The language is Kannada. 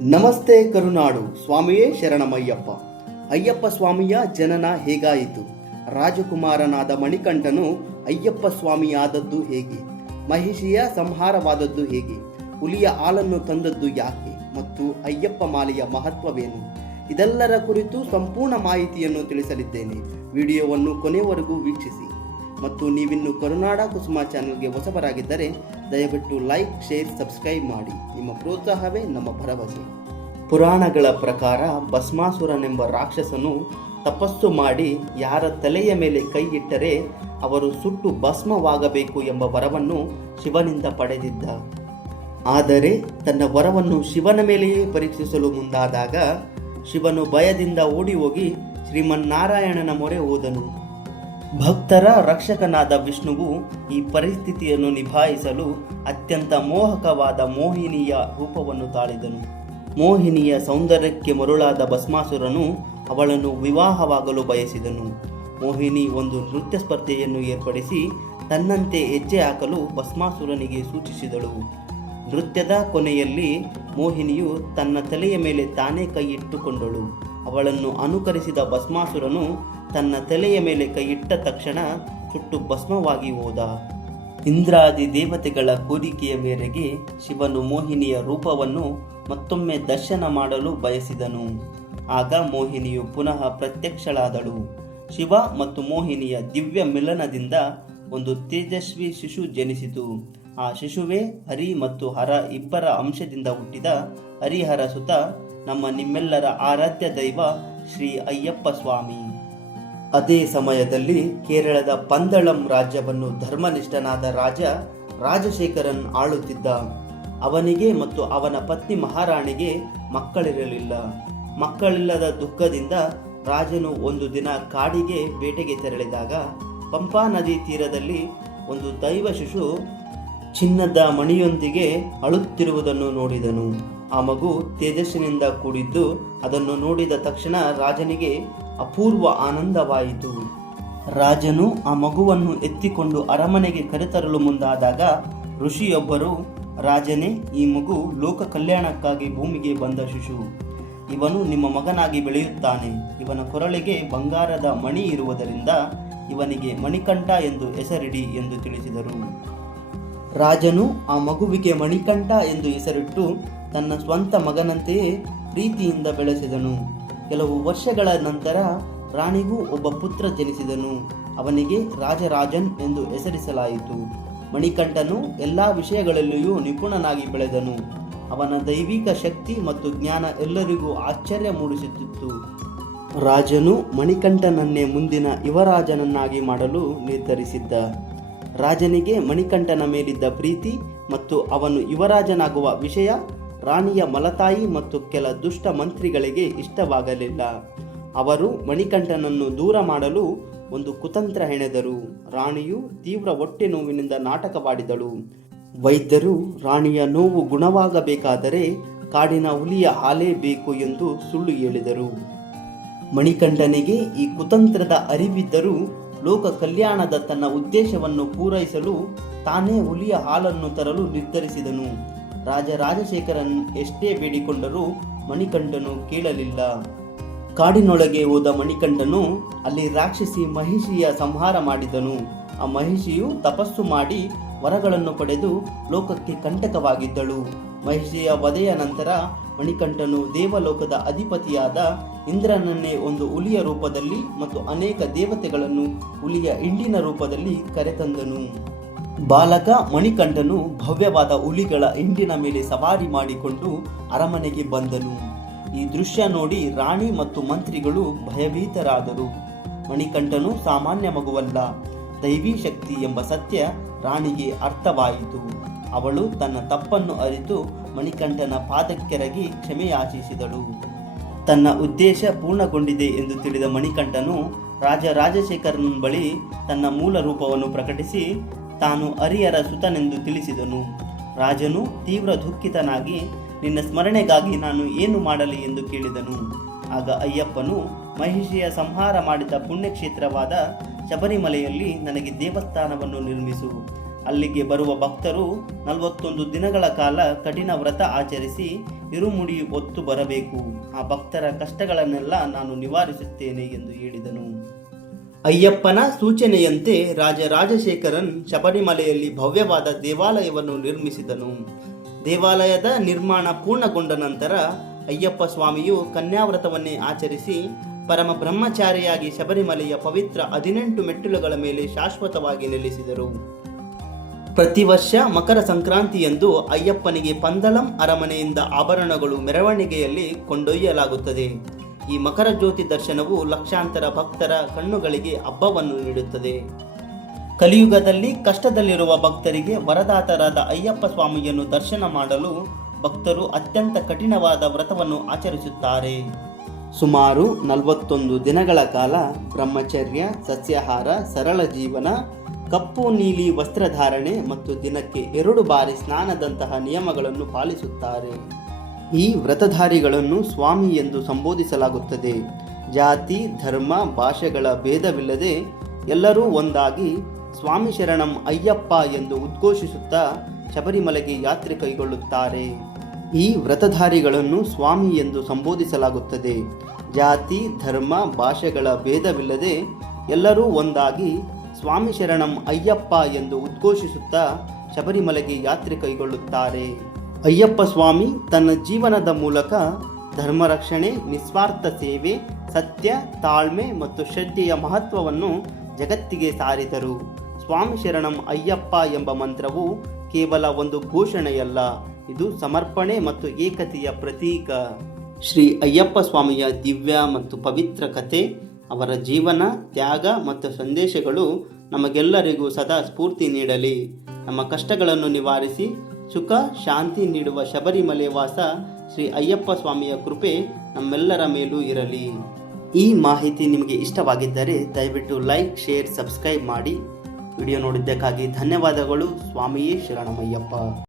ನಮಸ್ತೆ ಕರುನಾಡು, ಸ್ವಾಮಿಯೇ ಶರಣಮಯ್ಯಪ್ಪ. ಅಯ್ಯಪ್ಪ ಸ್ವಾಮಿಯ ಜನನ ಹೇಗಾಯಿತು? ರಾಜಕುಮಾರನಾದ ಮಣಿಕಂಠನು ಅಯ್ಯಪ್ಪ ಸ್ವಾಮಿಯಾದದ್ದು ಹೇಗೆ? ಮಹಿಷಿಯ ಸಂಹಾರವಾದದ್ದು ಹೇಗೆ? ಹುಲಿಯ ಹಾಲನ್ನು ತಂದದ್ದು ಯಾಕೆ? ಮತ್ತು ಅಯ್ಯಪ್ಪ ಮಾಲೆಯ ಮಹತ್ವವೇನು? ಇದೆಲ್ಲರ ಕುರಿತು ಸಂಪೂರ್ಣ ಮಾಹಿತಿಯನ್ನು ತಿಳಿಸಲಿದ್ದೇನೆ. ವಿಡಿಯೋವನ್ನು ಕೊನೆವರೆಗೂ ವೀಕ್ಷಿಸಿ. ಮತ್ತು ನೀವಿನ್ನು ಕರುನಾಡ ಕುಸುಮ ಚಾನೆಲ್ಗೆ ಹೊಸಬರಾಗಿದ್ದರೆ ದಯವಿಟ್ಟು ಲೈಕ್, ಶೇರ್, ಸಬ್ಸ್ಕ್ರೈಬ್ ಮಾಡಿ. ನಿಮ್ಮ ಪ್ರೋತ್ಸಾಹವೇ ನಮ್ಮ ಭರವಸೆ. ಪುರಾಣಗಳ ಪ್ರಕಾರ ಭಸ್ಮಾಸುರನೆಂಬ ರಾಕ್ಷಸನು ತಪಸ್ಸು ಮಾಡಿ ಯಾರ ತಲೆಯ ಮೇಲೆ ಕೈ ಇಟ್ಟರೆ ಅವರು ಸುಟ್ಟು ಭಸ್ಮವಾಗಬೇಕು ಎಂಬ ವರವನ್ನು ಶಿವನಿಂದ ಪಡೆದಿದ್ದ. ಆದರೆ ತನ್ನ ವರವನ್ನು ಶಿವನ ಮೇಲೆಯೇ ಪರೀಕ್ಷಿಸಲು ಮುಂದಾದಾಗ ಶಿವನು ಭಯದಿಂದ ಓಡಿ ಹೋಗಿ ಶ್ರೀಮನ್ನಾರಾಯಣನ ಮೊರೆ ಹೋದನು. ಭಕ್ತರ ರಕ್ಷಕನಾದ ವಿಷ್ಣುವು ಈ ಪರಿಸ್ಥಿತಿಯನ್ನು ನಿಭಾಯಿಸಲು ಅತ್ಯಂತ ಮೋಹಕವಾದ ಮೋಹಿನಿಯ ರೂಪವನ್ನು ತಾಳಿದನು. ಮೋಹಿನಿಯ ಸೌಂದರ್ಯಕ್ಕೆ ಮರುಳಾದ ಭಸ್ಮಾಸುರನು ಅವಳನ್ನು ವಿವಾಹವಾಗಲು ಬಯಸಿದನು. ಮೋಹಿನಿ ಒಂದು ನೃತ್ಯ ಸ್ಪರ್ಧೆಯನ್ನು ಏರ್ಪಡಿಸಿ ತನ್ನಂತೆ ಹೆಜ್ಜೆ ಹಾಕಲು ಭಸ್ಮಾಸುರನಿಗೆ ಸೂಚಿಸಿದಳು. ನೃತ್ಯದ ಕೊನೆಯಲ್ಲಿ ಮೋಹಿನಿಯು ತನ್ನ ತಲೆಯ ಮೇಲೆ ತಾನೇ ಕೈ ಇಟ್ಟುಕೊಂಡಳು. ಅವಳನ್ನು ಅನುಕರಿಸಿದ ಭಸ್ಮಾಸುರನು ತನ್ನ ತಲೆಯ ಮೇಲೆ ಕೈಯಿಟ್ಟ ತಕ್ಷಣ ಸುಟ್ಟು ಭಸ್ಮವಾಗಿ ಹೋದ. ಇಂದ್ರಾದಿ ದೇವತೆಗಳ ಕೋರಿಕೆಯ ಮೇರೆಗೆ ಶಿವನು ಮೋಹಿನಿಯ ರೂಪವನ್ನು ಮತ್ತೊಮ್ಮೆ ದರ್ಶನ ಮಾಡಲು ಬಯಸಿದನು. ಆಗ ಮೋಹಿನಿಯು ಪುನಃ ಪ್ರತ್ಯಕ್ಷಳಾದಳು. ಶಿವ ಮತ್ತು ಮೋಹಿನಿಯ ದಿವ್ಯ ಮಿಲನದಿಂದ ಒಂದು ತೇಜಸ್ವಿ ಶಿಶು ಜನಿಸಿತು. ಆ ಶಿಶುವೇ ಹರಿ ಮತ್ತು ಹರ ಇಬ್ಬರ ಅಂಶದಿಂದ ಹುಟ್ಟಿದ ಹರಿಹರ ಸುತ ನಮ್ಮ ನಿಮ್ಮೆಲ್ಲರ ಆರಾಧ್ಯ ದೈವ ಶ್ರೀ ಅಯ್ಯಪ್ಪ ಸ್ವಾಮಿ. ಅದೇ ಸಮಯದಲ್ಲಿ ಕೇರಳದ ಪಂದಳಂ ರಾಜ್ಯವನ್ನು ಧರ್ಮನಿಷ್ಠನಾದ ರಾಜ ರಾಜಶೇಖರನ್ ಆಳುತ್ತಿದ್ದ. ಅವನಿಗೆ ಮತ್ತು ಅವನ ಪತ್ನಿ ಮಹಾರಾಣಿಗೆ ಮಕ್ಕಳಿರಲಿಲ್ಲ. ಮಕ್ಕಳಿಲ್ಲದ ದುಃಖದಿಂದ ರಾಜನು ಒಂದು ದಿನ ಕಾಡಿಗೆ ಬೇಟೆಗೆ ತೆರಳಿದಾಗ ಪಂಪಾ ನದಿ ತೀರದಲ್ಲಿ ಒಂದು ದೈವ ಶಿಶು ಚಿನ್ನದ ಮಣಿಯೊಂದಿಗೆ ಅಳುತ್ತಿರುವುದನ್ನು ನೋಡಿದನು. ಆ ಮಗು ತೇಜಸ್ಸಿನಿಂದ ಕೂಡಿದ್ದು ಅದನ್ನು ನೋಡಿದ ತಕ್ಷಣ ರಾಜನಿಗೆ ಅಪೂರ್ವ ಆನಂದವಾಯಿತು. ರಾಜನು ಆ ಮಗುವನ್ನು ಎತ್ತಿಕೊಂಡು ಅರಮನೆಗೆ ಕರೆತರಲು ಮುಂದಾದಾಗ ಋಷಿಯೊಬ್ಬರು, ರಾಜನೇ, ಈ ಮಗು ಲೋಕ ಕಲ್ಯಾಣಕ್ಕಾಗಿ ಭೂಮಿಗೆ ಬಂದ ಶಿಶು. ಇವನು ನಿಮ್ಮ ಮಗನಾಗಿ ಬೆಳೆಯುತ್ತಾನೆ. ಇವನ ಕೊರಳಿಗೆ ಬಂಗಾರದ ಮಣಿ ಇರುವುದರಿಂದ ಇವನಿಗೆ ಮಣಿಕಂಠ ಎಂದು ಹೆಸರಿಡಿ ಎಂದು ತಿಳಿಸಿದರು. ರಾಜನು ಆ ಮಗುವಿಗೆ ಮಣಿಕಂಠ ಎಂದು ಹೆಸರಿಟ್ಟು ತನ್ನ ಸ್ವಂತ ಮಗನಂತೆಯೇ ಪ್ರೀತಿಯಿಂದ ಬೆಳೆಸಿದನು. ಕೆಲವು ವರ್ಷಗಳ ನಂತರ ರಾಣಿಗೂ ಒಬ್ಬ ಪುತ್ರ ಜನಿಸಿದನು. ಅವನಿಗೆ ರಾಜರಾಜನ್ ಎಂದು ಹೆಸರಿಸಲಾಯಿತು. ಮಣಿಕಂಠನು ಎಲ್ಲ ವಿಷಯಗಳಲ್ಲಿಯೂ ನಿಪುಣನಾಗಿ ಬೆಳೆದನು. ಅವನ ದೈವಿಕ ಶಕ್ತಿ ಮತ್ತು ಜ್ಞಾನ ಎಲ್ಲರಿಗೂ ಆಶ್ಚರ್ಯ ಮೂಡಿಸುತ್ತಿತ್ತು. ರಾಜನು ಮಣಿಕಂಠನನ್ನೇ ಮುಂದಿನ ಯುವರಾಜನನ್ನಾಗಿ ಮಾಡಲು ನಿರ್ಧರಿಸಿದ್ದ. ರಾಜನಿಗೆ ಮಣಿಕಂಠನ ಮೇಲಿದ್ದ ಪ್ರೀತಿ ಮತ್ತು ಅವನು ಯುವರಾಜನಾಗುವ ವಿಷಯ ರಾಣಿಯ ಮಲತಾಯಿ ಮತ್ತು ಕೆಲ ದುಷ್ಟ ಮಂತ್ರಿಗಳಿಗೆ ಇಷ್ಟವಾಗಲಿಲ್ಲ. ಅವರು ಮಣಿಕಂಠನನ್ನು ದೂರ ಮಾಡಲು ಒಂದು ಕುತಂತ್ರ ಹೆಣೆದರು. ರಾಣಿಯು ತೀವ್ರ ಹೊಟ್ಟೆ ನೋವಿನಿಂದ ನಾಟಕವಾಡಿದಳು. ವೈದ್ಯರು ರಾಣಿಯ ನೋವು ಗುಣವಾಗಬೇಕಾದರೆ ಕಾಡಿನ ಹುಲಿಯ ಹಾಲೇ ಬೇಕು ಎಂದು ಸುಳ್ಳು ಹೇಳಿದರು. ಮಣಿಕಂಠನಿಗೆ ಈ ಕುತಂತ್ರದ ಅರಿವಿದ್ದರೂ ಲೋಕ ಕಲ್ಯಾಣದ ತನ್ನ ಉದ್ದೇಶವನ್ನು ಪೂರೈಸಲು ತಾನೇ ಹುಲಿಯ ಹಾಲನ್ನು ತರಲು ನಿರ್ಧರಿಸಿದನು. ರಾಜ ರಾಜಶೇಖರನ್ ಎಷ್ಟೇ ಬೇಡಿಕೊಂಡರೂ ಮಣಿಕಂಠನು ಕೇಳಲಿಲ್ಲ. ಕಾಡಿನೊಳಗೆ ಹೋದ ಮಣಿಕಂಠನು ಅಲ್ಲಿ ರಾಕ್ಷಸಿ ಮಹಿಷಿಯ ಸಂಹಾರ ಮಾಡಿದನು. ಆ ಮಹಿಷಿಯು ತಪಸ್ಸು ಮಾಡಿ ವರಗಳನ್ನು ಪಡೆದು ಲೋಕಕ್ಕೆ ಕಂಟಕವಾಗಿದ್ದಳು. ಮಹಿಷಿಯ ವಧೆಯ ನಂತರ ಮಣಿಕಂಠನು ದೇವಲೋಕದ ಅಧಿಪತಿಯಾದ ಇಂದ್ರನನ್ನೇ ಒಂದು ಹುಲಿಯ ರೂಪದಲ್ಲಿ ಮತ್ತು ಅನೇಕ ದೇವತೆಗಳನ್ನು ಹುಲಿಯ ಹಿಂಡಿನ ರೂಪದಲ್ಲಿ ಕರೆತಂದನು. ಬಾಲಕ ಮಣಿಕಂಠನು ಭವ್ಯವಾದ ಹುಲಿಗಳ ಹಿಂಡಿನ ಮೇಲೆ ಸವಾರಿ ಮಾಡಿಕೊಂಡು ಅರಮನೆಗೆ ಬಂದನು. ಈ ದೃಶ್ಯ ನೋಡಿ ರಾಣಿ ಮತ್ತು ಮಂತ್ರಿಗಳು ಭಯಭೀತರಾದರು. ಮಣಿಕಂಠನು ಸಾಮಾನ್ಯ ಮಗುವಲ್ಲ, ದೈವಿ ಶಕ್ತಿ ಎಂಬ ಸತ್ಯ ರಾಣಿಗೆ ಅರ್ಥವಾಯಿತು. ಅವಳು ತನ್ನ ತಪ್ಪನ್ನು ಅರಿತು ಮಣಿಕಂಠನ ಪಾದಕ್ಕೆರಗಿ ಕ್ಷಮೆಯಾಚಿಸಿದಳು. ತನ್ನ ಉದ್ದೇಶ ಪೂರ್ಣಗೊಂಡಿದೆ ಎಂದು ತಿಳಿದ ಮಣಿಕಂಠನು ರಾಜ ರಾಜಶೇಖರನ ಬಳಿ ತನ್ನ ಮೂಲ ರೂಪವನ್ನು ಪ್ರಕಟಿಸಿ ತಾನು ಅರಿಯರ ಸುತನೆಂದು ತಿಳಿಸಿದನು. ರಾಜನು ತೀವ್ರ ದುಃಖಿತನಾಗಿ, ನಿನ್ನ ಸ್ಮರಣೆಗಾಗಿ ನಾನು ಏನು ಮಾಡಲಿ ಎಂದು ಕೇಳಿದನು. ಆಗ ಅಯ್ಯಪ್ಪನು, ಮಹಿಷಿಯ ಸಂಹಾರ ಮಾಡಿದ ಪುಣ್ಯಕ್ಷೇತ್ರವಾದ ಶಬರಿಮಲೆಯಲ್ಲಿ ನನಗೆ ದೇವಸ್ಥಾನವನ್ನು ನಿರ್ಮಿಸು. ಅಲ್ಲಿಗೆ ಬರುವ ಭಕ್ತರು ನಲವತ್ತೊಂದು ದಿನಗಳ ಕಾಲ ಕಠಿಣ ವ್ರತ ಆಚರಿಸಿ ಇರುಮುಡಿ ಹೊತ್ತು ಬರಬೇಕು. ಆ ಭಕ್ತರ ಕಷ್ಟಗಳನ್ನೆಲ್ಲ ನಾನು ನಿವಾರಿಸುತ್ತೇನೆ ಎಂದು ಹೇಳಿದನು. ಅಯ್ಯಪ್ಪನ ಸೂಚನೆಯಂತೆ ರಾಜ ರಾಜಶೇಖರನ್ ಶಬರಿಮಲೆಯಲ್ಲಿ ಭವ್ಯವಾದ ದೇವಾಲಯವನ್ನು ನಿರ್ಮಿಸಿದನು. ದೇವಾಲಯದ ನಿರ್ಮಾಣ ಪೂರ್ಣಗೊಂಡ ನಂತರ ಅಯ್ಯಪ್ಪ ಸ್ವಾಮಿಯು ಕನ್ಯಾವ್ರತವನ್ನೇ ಆಚರಿಸಿ ಪರಮ ಬ್ರಹ್ಮಚಾರಿಯಾಗಿ ಶಬರಿಮಲೆಯ ಪವಿತ್ರ ಹದಿನೆಂಟು ಮೆಟ್ಟಿಲುಗಳ ಮೇಲೆ ಶಾಶ್ವತವಾಗಿ ನೆಲೆಸಿದರು. ಪ್ರತಿ ವರ್ಷ ಮಕರ ಸಂಕ್ರಾಂತಿಯಂದು ಅಯ್ಯಪ್ಪನಿಗೆ ಪಂದಳಂ ಅರಮನೆಯಿಂದ ಆಭರಣಗಳು ಮೆರವಣಿಗೆಯಲ್ಲಿ ಕೊಂಡೊಯ್ಯಲಾಗುತ್ತದೆ. ಈ ಮಕರ ಜ್ಯೋತಿ ದರ್ಶನವು ಲಕ್ಷಾಂತರ ಭಕ್ತರ ಕಣ್ಣುಗಳಿಗೆ ಹಬ್ಬವನ್ನು ನೀಡುತ್ತದೆ. ಕಲಿಯುಗದಲ್ಲಿ ಕಷ್ಟದಲ್ಲಿರುವ ಭಕ್ತರಿಗೆ ವರದಾತರಾದ ಅಯ್ಯಪ್ಪ ಸ್ವಾಮಿಯನ್ನು ದರ್ಶನ ಮಾಡಲು ಭಕ್ತರು ಅತ್ಯಂತ ಕಠಿಣವಾದ ವ್ರತವನ್ನು ಆಚರಿಸುತ್ತಾರೆ. ಸುಮಾರು ನಲವತ್ತೊಂದು ದಿನಗಳ ಕಾಲ ಬ್ರಹ್ಮಚರ್ಯ, ಸಸ್ಯಾಹಾರ, ಸರಳ ಜೀವನ, ಕಪ್ಪು ನೀಲಿ ವಸ್ತ್ರಧಾರಣೆ ಮತ್ತು ದಿನಕ್ಕೆ ಎರಡು ಬಾರಿ ಸ್ನಾನದಂತಹ ನಿಯಮಗಳನ್ನು ಪಾಲಿಸುತ್ತಾರೆ. ಈ ವ್ರತಧಾರಿಗಳನ್ನು ಸ್ವಾಮಿ ಎಂದು ಸಂಬೋಧಿಸಲಾಗುತ್ತದೆ. ಜಾತಿ, ಧರ್ಮ, ಭಾಷೆಗಳ ಭೇದವಿಲ್ಲದೆ ಎಲ್ಲರೂ ಒಂದಾಗಿ ಸ್ವಾಮಿ ಶರಣಂ ಅಯ್ಯಪ್ಪ ಎಂದು ಉದ್ಘೋಷಿಸುತ್ತಾ ಶಬರಿಮಲೆಗೆ ಯಾತ್ರೆ ಕೈಗೊಳ್ಳುತ್ತಾರೆ. ಈ ವ್ರತಧಾರಿಗಳನ್ನು ಸ್ವಾಮಿ ಎಂದು ಸಂಬೋಧಿಸಲಾಗುತ್ತದೆ. ಜಾತಿ, ಧರ್ಮ, ಭಾಷೆಗಳ ಭೇದವಿಲ್ಲದೆ ಎಲ್ಲರೂ ಒಂದಾಗಿ ಸ್ವಾಮಿ ಶರಣಂ ಅಯ್ಯಪ್ಪ ಎಂದು ಉದ್ಘೋಷಿಸುತ್ತಾ ಶಬರಿಮಲೆಗೆ ಯಾತ್ರೆ ಕೈಗೊಳ್ಳುತ್ತಾರೆ. ಅಯ್ಯಪ್ಪ ಸ್ವಾಮಿ ತನ್ನ ಜೀವನದ ಮೂಲಕ ಧರ್ಮ ರಕ್ಷಣೆ ನಿಸ್ವಾರ್ಥ ಸೇವೆ, ಸತ್ಯ, ತಾಳ್ಮೆ ಮತ್ತು ಶ್ರದ್ಧೆಯ ಮಹತ್ವವನ್ನು ಜಗತ್ತಿಗೆ ಸಾರಿದರು. ಸ್ವಾಮಿ ಶರಣಂ ಅಯ್ಯಪ್ಪ ಎಂಬ ಮಂತ್ರವು ಕೇವಲ ಒಂದು ಘೋಷಣೆಯಲ್ಲ, ಇದು ಸಮರ್ಪಣೆ ಮತ್ತು ಏಕತೆಯ ಪ್ರತೀಕ. ಶ್ರೀ ಅಯ್ಯಪ್ಪ ಸ್ವಾಮಿಯ ದಿವ್ಯ ಮತ್ತು ಪವಿತ್ರ ಕಥೆ, ಅವರ ಜೀವನ, ತ್ಯಾಗ ಮತ್ತು ಸಂದೇಶಗಳು ನಮಗೆಲ್ಲರಿಗೂ ಸದಾ ಸ್ಫೂರ್ತಿ ನೀಡಲಿ. ನಮ್ಮ ಕಷ್ಟಗಳನ್ನು ನಿವಾರಿಸಿ ಸುಖ, ಶಾಂತಿ ನೀಡುವ ಶಬರಿಮಲೆ ವಾಸ ಶ್ರೀ ಅಯ್ಯಪ್ಪ ಸ್ವಾಮಿಯ ಕೃಪೆ ನಮ್ಮೆಲ್ಲರ ಮೇಲೂ ಇರಲಿ. ಈ ಮಾಹಿತಿ ನಿಮಗೆ ಇಷ್ಟವಾಗಿದ್ದರೆ ದಯವಿಟ್ಟು ಲೈಕ್, ಶೇರ್, ಸಬ್ಸ್ಕ್ರೈಬ್ ಮಾಡಿ. ವಿಡಿಯೋ ನೋಡಿದ್ದಕ್ಕಾಗಿ ಧನ್ಯವಾದಗಳು. ಸ್ವಾಮಿಯೇ ಶರಣಮಯ್ಯಪ್ಪ.